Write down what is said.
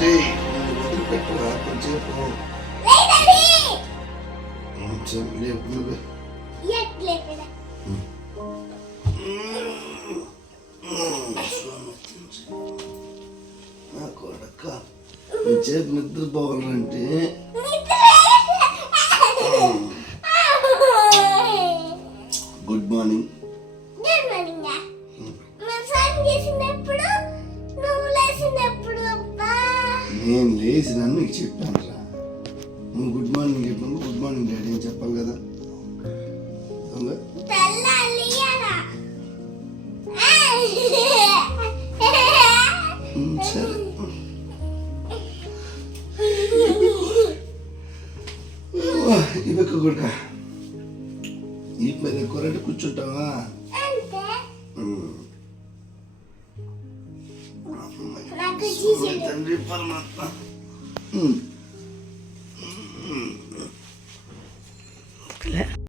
వదిలిపెట్టరా కొంచెంసేపు కొంచెం లేపు నువ్వే నా కొడక కొంచెంసేపు నిద్రపోవాలంటే నేను లేచిన నీకు చెప్పాను రా నువ్వు గుడ్ మార్నింగ్ చెప్పినప్పుడు గుడ్ మార్నింగ్ డాడీ అని చెప్పాలి కదా సరే ఇవెక్క కొడుక ఈ పది ఎక్కువ కూర్చుంటావా తండ్రి పరమాత్మ.